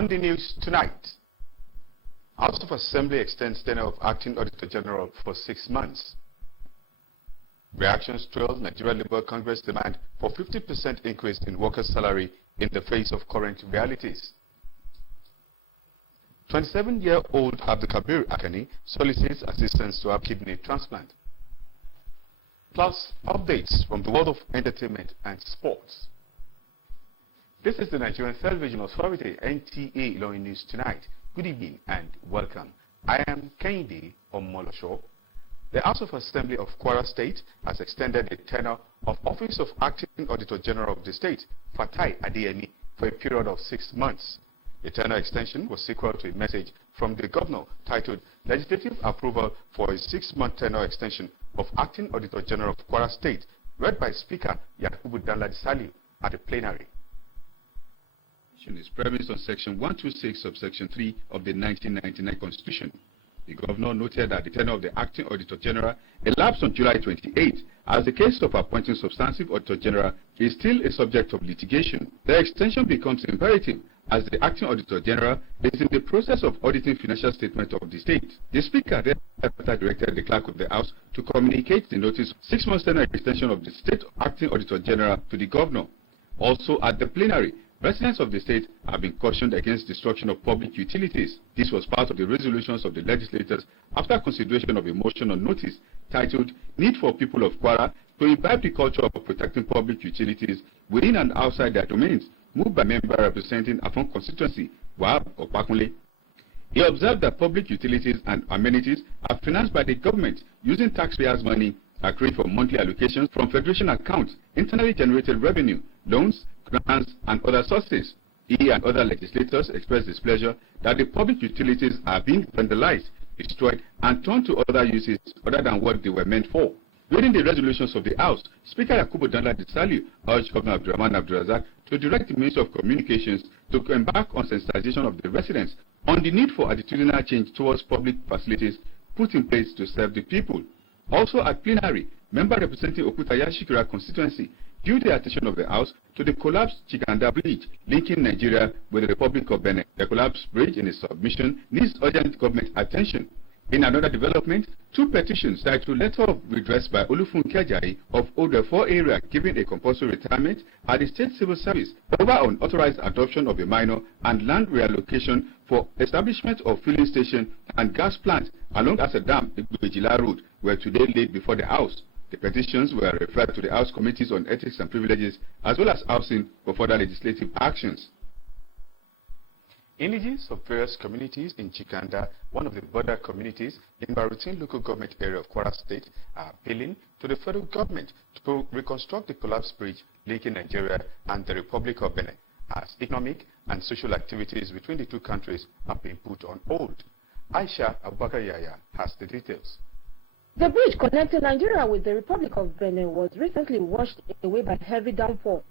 On the news tonight, House of Assembly extends tenure of Acting Auditor General for 6 months. Reactions trailed Nigeria Labour Congress demand for 50% increase in workers' salary in the face of current realities. 27-year-old Abdulkabir Akani solicits assistance to have kidney transplant. Plus, updates from the world of entertainment and sports. This is the Nigerian Television Authority, NTA ILORIN News Tonight. Good evening and welcome. I am Kehinde Omolosho. The House of Assembly of Kwara State has extended the tenure of Office of Acting Auditor General of the State, Fatai Adeyemi, for a period of 6 months. The tenure extension was sequel to a message from the governor titled Legislative Approval for a 6-month tenure extension of Acting Auditor General of Kwara State, read by Speaker Yakubu Danladi at the plenary. Is premised on Section 126 subsection 3 of the 1999 Constitution. The governor noted that the tenure of the Acting Auditor General elapsed on July 28, as the case of appointing substantive Auditor General is still a subject of litigation. The extension becomes imperative as the Acting Auditor General is in the process of auditing financial statements of the state. The Speaker thereafter directed the Clerk of the House to communicate the notice of 6 months tenure extension of the State Acting Auditor General to the governor. Also at the plenary, residents of the state have been cautioned against destruction of public utilities. This was part of the resolutions of the legislators after consideration of a motion on notice titled Need for People of Kwara to Imbibe the Culture of Protecting Public Utilities Within and Outside Their Domains, moved by member representing Afon constituency, Wahab Opakunle. He observed that public utilities and amenities are financed by the government using taxpayers' money accrued from monthly allocations from federation accounts, internally generated revenue, loans, grants, and other sources. He and other legislators expressed displeasure that the public utilities are being vandalized, destroyed, and turned to other uses other than what they were meant for. Reading the resolutions of the House, Speaker Yakubu Danladi urged Governor Abdurrahman Abdulrazak to direct the Minister of Communications to embark on sensitization of the residents on the need for attitudinal change towards public facilities put in place to serve the people. Also at plenary, member representing Okutaya Shikira constituency drew the attention of the House to the collapsed Chikanda Bridge linking Nigeria with the Republic of Benin. The collapsed bridge in its submission needs urgent government attention. In another development, 2 petitions titled Letter of Redress by Olufunke Ajayi of Ode 4 area giving a compulsory retirement at the State Civil Service over unauthorized adoption of a minor and land reallocation for establishment of filling station and gas plant along Asa Dam, Igbejila Road were today laid before the House. The petitions were referred to the House Committees on Ethics and Privileges as well as Housing for further legislative actions. Indigenes of various communities in Chikanda, one of the border communities in Barutin local government area of Kwara State, are appealing to the federal government to reconstruct the collapsed bridge linking Nigeria and the Republic of Benin, as economic and social activities between the two countries have been put on hold. Aisha Abubakar Yaya has the details. The bridge connecting Nigeria with the Republic of Benin was recently washed away by heavy downpour.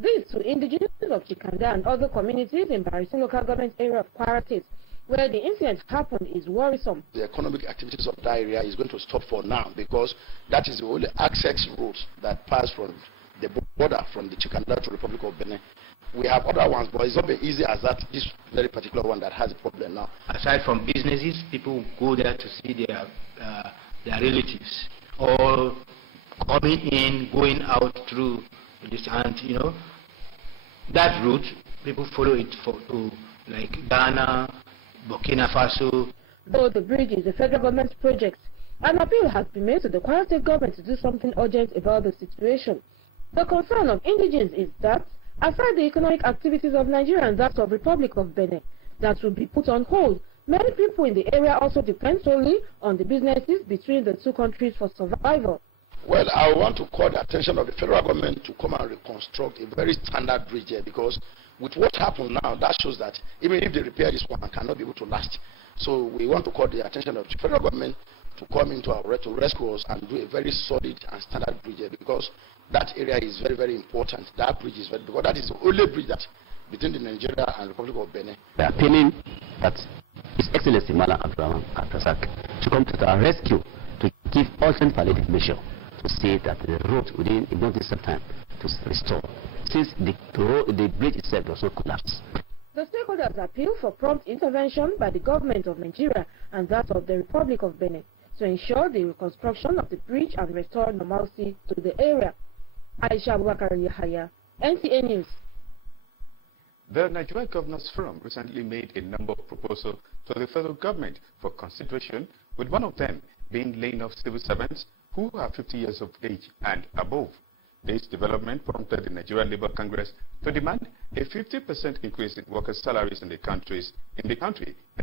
This to indigenous of Chikanda and other communities in Barisin local government area of Kwara State, where the incident happened, is worrisome. The economic activities of that area is going to stop for now because that is the only access route that pass from the border from the Chikanda to the Republic of Benin. We have other ones, but it's not as easy as that. This very particular one that has a problem now. Aside from businesses, people go there to see their relatives, or coming in, going out through this, and that route people follow it to like Ghana, Burkina Faso. Though the bridge is a federal government project, an appeal has been made to the Kwara State government to do something urgent about the situation. The concern of indigenes is that, aside the economic activities of Nigeria and that of Republic of Benin that will be put on hold, many people in the area also depend solely on the businesses between the two countries for survival. Well, I want to call the attention of the federal government to come and reconstruct a very standard bridge here, because with what happened now, that shows that even if they repair this one, cannot be able to last. So we want to call the attention of the federal government to come into to rescue us and do a very solid and standard bridge here, because that area is very, very important. That bridge is because that is the only bridge that between the Nigeria and Republic of Benin. We are appealing that His Excellency Malam Abdurrahman Abdulrazak to come to our rescue to give urgent palliative measure to see that the road within a notice of time to restore, since the bridge itself does not collapse. The stakeholders appeal for prompt intervention by the government of Nigeria and that of the Republic of Benin to ensure the reconstruction of the bridge and restore normalcy to the area. Aisha Abubakar Yahaya, NTA News. The Nigeria Governors Forum recently made a number of proposals to the federal government for consideration, with one of them being laying off civil servants who are 50 years of age and above. This development prompted the Nigeria Labour Congress to demand a 50% increase in workers' salaries in the country in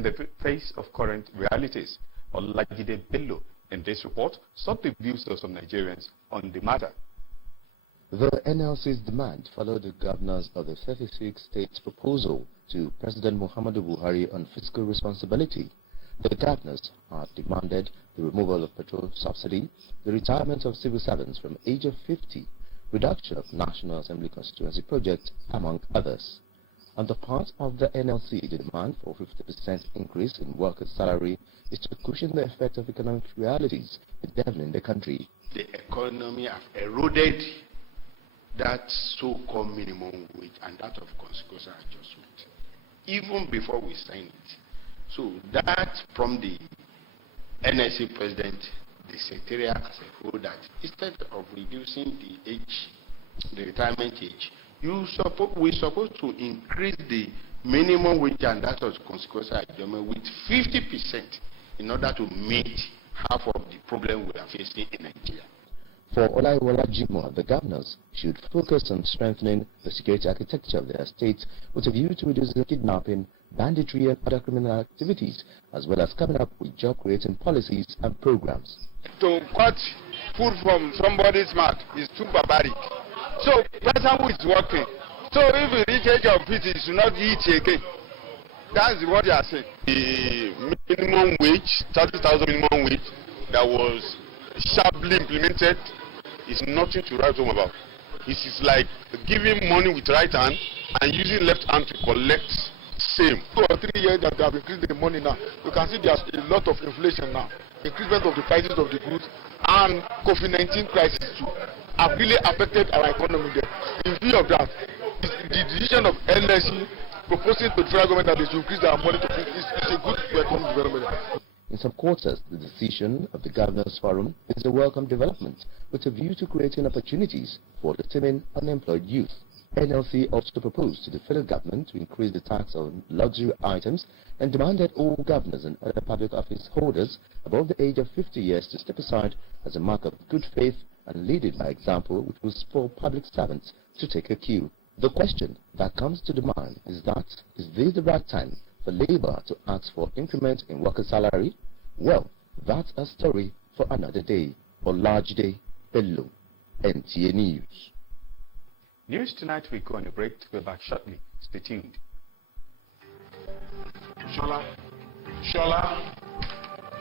the face of current realities. Olajide Bello in this report sought the views of some Nigerians on the matter. The NLC's demand followed the governors of the 36 states' proposal to President Muhammadu Buhari on fiscal responsibility. The governors have demanded the removal of petrol subsidy, the retirement of civil servants from age of 50, reduction of National Assembly constituency projects, among others. On the part of the NLC, the demand for 50% increase in workers' salary is to cushion the effect of economic realities bedeviling the country. The economy has eroded that so-called minimum wage and that of consequential adjustment, even before we sign it. So that from the NSC president, the secretariat as a whole, that instead of reducing the age, the retirement age, we're supposed to increase the minimum wage and that of consequential adjustment with 50% in order to meet half of the problem we are facing in Nigeria. For Olaiwola Jimoh, the governors should focus on strengthening the security architecture of their states with a view to reducing kidnapping, banditry and other criminal activities, as well as coming up with job-creating policies and programs. To cut food from somebody's mouth is too barbaric. So, person who is working, so if you reach age of 50, you should not eat again. That's what they are saying. The minimum wage, 30,000 minimum wage, that was sharply implemented is nothing to write home about. It is like giving money with right hand and using left hand to collect same. 2 or 3 years that they have increased the money now, you can see there's a lot of inflation now. Increasement of the prices of the goods and COVID-19 crisis too have really affected our economy there. In view of that, the decision of NSC proposing to the federal government that they should increase their money to is a good economic development. In some quarters, the decision of the Governors Forum is a welcome development with a view to creating opportunities for the teeming unemployed youth. NLC also proposed to the federal government to increase the tax on luxury items and demanded all governors and other public office holders above the age of 50 years to step aside as a mark of good faith and lead by example, which will spur public servants to take a cue. The question that comes to the mind is this the right time for Labour to ask for increment in worker salary? Well, that's a story for another day. Olajide Bello, NTA News. News Tonight will go on a break. We'll be back shortly. Stay tuned. Shola,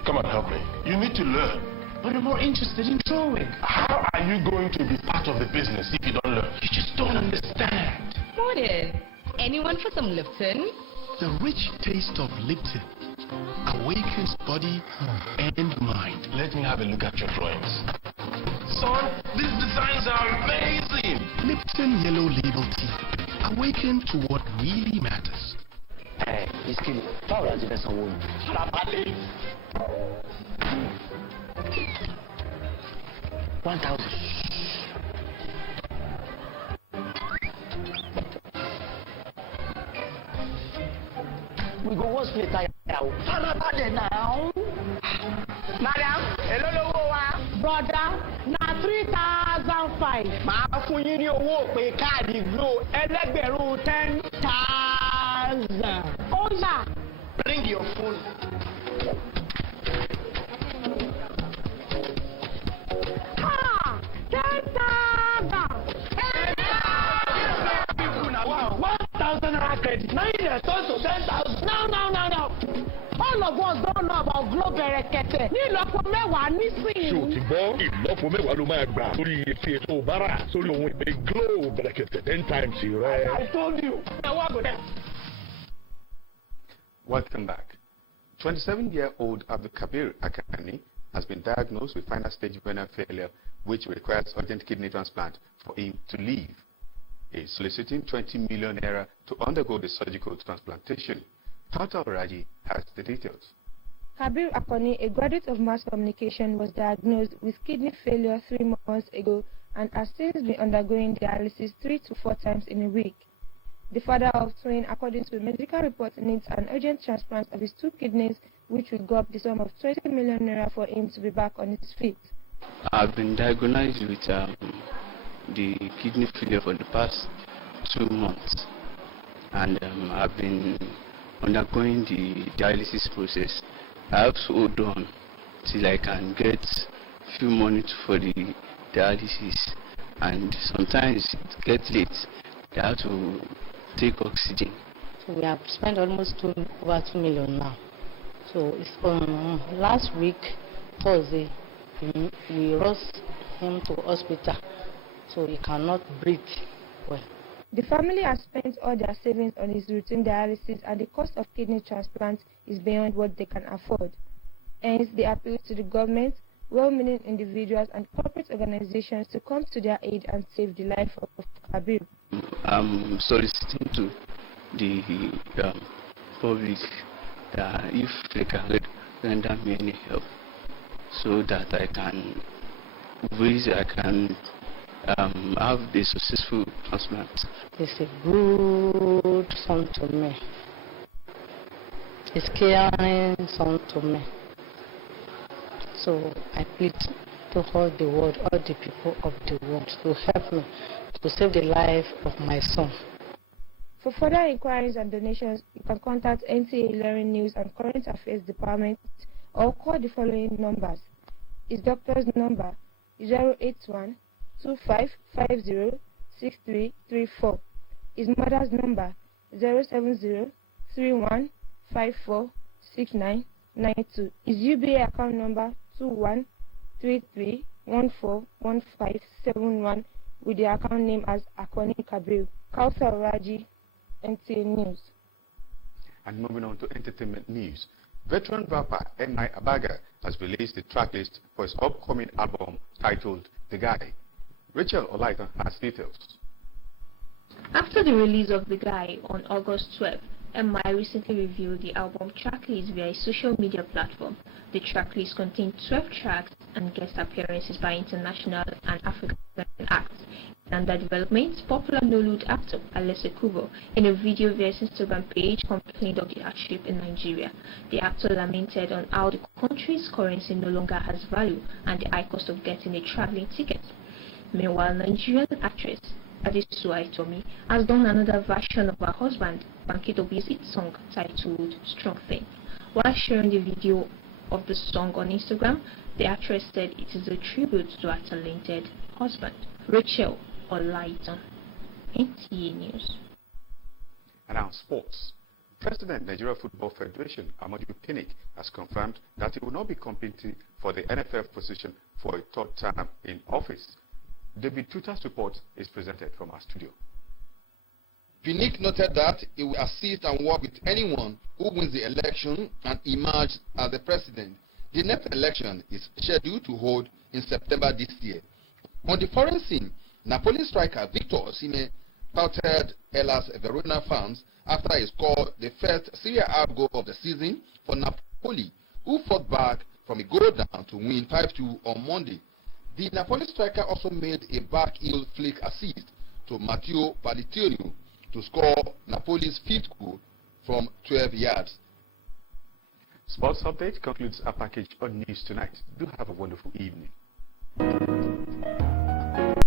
come and help me. You need to learn. But I'm more interested in drawing. How are you going to be part of the business if you don't learn? You just don't understand. Morning. Anyone for some Lipton? The rich taste of Lipton awakens body and mind. Let me have a look at your drawings. Son, these designs are amazing. Lipton Yellow Label Tea. Awaken to what really matters. Hey, excuse me. How are you doing? Someone? 1,000. We go once play tire now. Madam, hello, brother, na 3,005. Màá fún yín ní owó pé káàdì Glo ẹlẹ́gbẹ̀rún 10,000. Ó yá. Bring your phone. Ah, 10,000. 1,000 credit. Now you turn to 10,000. No. All of us don't know about Glo Berekete. Ní ìlọ́po mẹ́wàá nísìnyí. Ṣé o ti gbọ́? Ìlọ́po mẹ́wàá ló máa gbà sórí ife tó bára sórí ohun ìpè Glo Berekete 10 times rẹ̀. I told you. Welcome back. 27-year-old Abdul Kabir Akani has been diagnosed with final stage renal failure, which requires urgent kidney transplant for him to live. is soliciting 20 million naira to undergo the surgical transplantation. Tata Raji has the details. Kabir Akoni, a graduate of mass communication, was diagnosed with kidney failure 3 months ago and has since been undergoing dialysis 3 to 4 times in a week. The father of twin, according to medical reports, needs an urgent transplant of his 2 kidneys, which will go up the sum of 20 million naira for him to be back on his feet. I've been diagnosed with the kidney failure for the past 2 months, and I've been undergoing the dialysis process. I have to hold on till I can get few money for the dialysis, and sometimes it gets late. I have to take oxygen. So we have spent almost over 2 million now. So it's last week, Thursday, we rushed him to hospital, so he cannot breathe well. The family has spent all their savings on his routine dialysis, and the cost of kidney transplant is beyond what they can afford. Hence, they appeal to the government, well-meaning individuals and corporate organizations to come to their aid and save the life of Kabir. I'm soliciting to the public that if they can render me any help, so that I can have a successful transplant. It's a good son to me. It's caring son to me. So I plead to all the world, all the people of the world, to help me to save the life of my son. For further inquiries and donations, you can contact NTA ILORIN News and Current Affairs Department or call the following numbers. His doctor's number 081 2550 6334. His mother's number 070 3154 6992. His UBA account number 2133141571 with the account name as Akoni Kabir. Kausa Raji, NTA News. And moving on to entertainment news. Veteran rapper NI Abaga has released the track list for his upcoming album titled The Guy. Rachel Olaita has details. After the release of The Guy on August 12th, MI recently revealed the album tracklist via a social media platform. The tracklist contained 12 tracks and guest appearances by international and African acts. Under development, popular Nollywood actor Alessia Kubo, in a video via his Instagram page, complained of the hardship in Nigeria. The actor lamented on how the country's currency no longer has value and the high cost of getting a traveling ticket. Meanwhile, Nigerian actress Adesu Aitomi has done another version of her husband Bankitobi's hit song titled Strong Thing. While sharing the video of the song on Instagram, the actress said it is a tribute to her talented husband. Rachel Olaita, NTA News. And now sports. President Nigeria Football Federation Amadu Pinnick has confirmed that he will not be competing for the NFF position for a 3rd term in office. David Tuta's report is presented from our studio. Pinnick noted that he will assist and work with anyone who wins the election and emerge as the president. The next election is scheduled to hold in September this year. On the foreign scene, Napoli striker Victor Osimhen touted Hellas Verona fans after he scored the first Serie A goal of the season for Napoli, who fought back from a goal down to win 5-2 on Monday. The Napoli striker also made a back heel flick assist to Matteo Palitino to score Napoli's 5th goal from 12 yards. Sports Update concludes our package on News Tonight. Do have a wonderful evening.